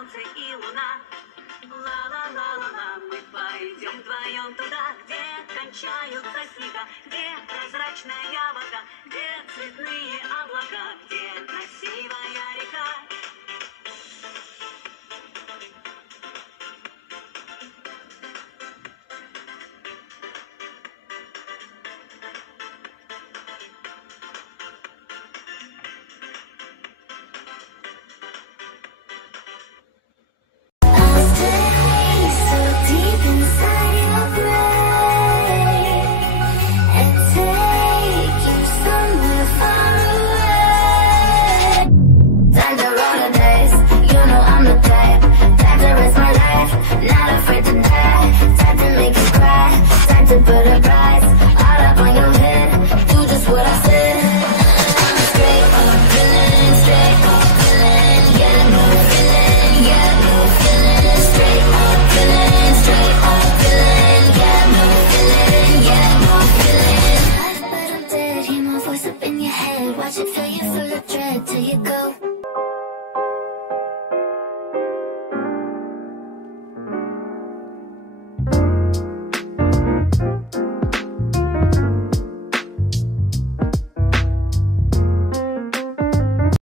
солнце и луна. Ла-ла-ла-ла-ла, мы пойдем вдвоем туда, где кончаются снега, где прозрачная вода, где цветные облака, где красивая река. To put a price all up on your head, do just what I said. I'm straight up feeling, yeah, no feeling, yeah, no feeling. Straight up feeling, yeah, no feeling, yeah, no feeling. Life but I'm dead, hear my voice up in your head, watch it fill you full of dread till you go.